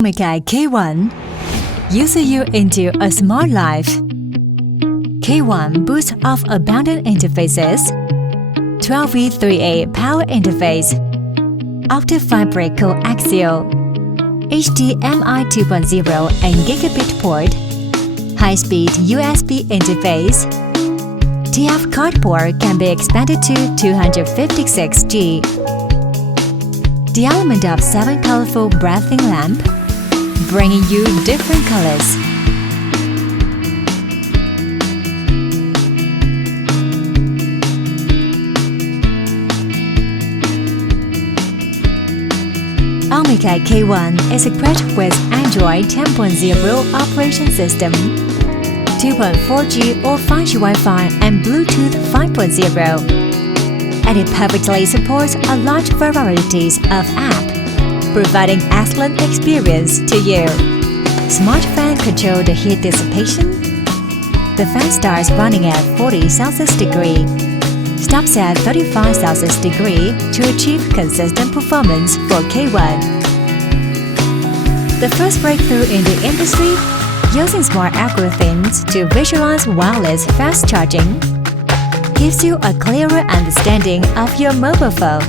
OMIKAI K1 uses you into a smart life. K1 boosts off abundant interfaces, 12V3A power interface, optic-fiber coaxial, HDMI 2.0 and gigabit port, high-speed USB interface. TF card port can be expanded to 256G. The element of 7 colorful breathing lamp, bringing you different colors. OMIKAI K1 is equipped with Android 10.0 operation system, 2.4G or 5G Wi-Fi and Bluetooth 5.0. And it perfectly supports a large variety of apps, providing excellent experience to you. Smart fan control the heat dissipation. The fan starts running at 40 Celsius degree, stops at 35 Celsius degree to achieve consistent performance for K1. The first breakthrough in the industry, using smart algorithms to visualize wireless fast charging, gives you a clearer understanding of your mobile phone.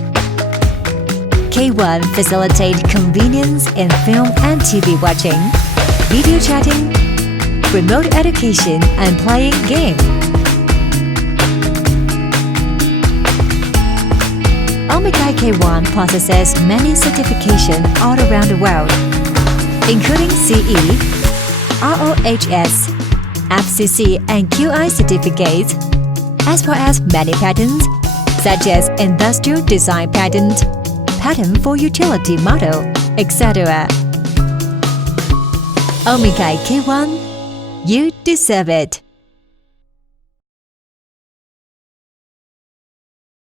K1 facilitates convenience in film and TV watching, video chatting, remote education and playing games. OMIKAI K1 possesses many certifications all around the world, including CE, ROHS, FCC and QI certificates, as well as many patents, such as Industrial Design Patent, Patent for Utility Model, etc. OMIKAI K1, you deserve it!